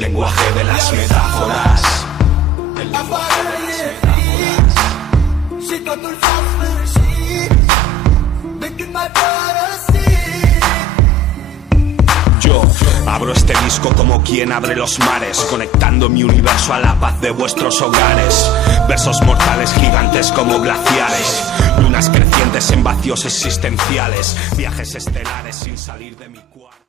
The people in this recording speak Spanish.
el lenguaje de las metáforas. El lenguaje de las metáforas. Yo abro este disco como quien abre los mares, conectando mi universo a la paz de vuestros hogares. Versos mortales gigantes como glaciares, lunas crecientes en vacíos existenciales, viajes estelares sin salir de mi cuarto.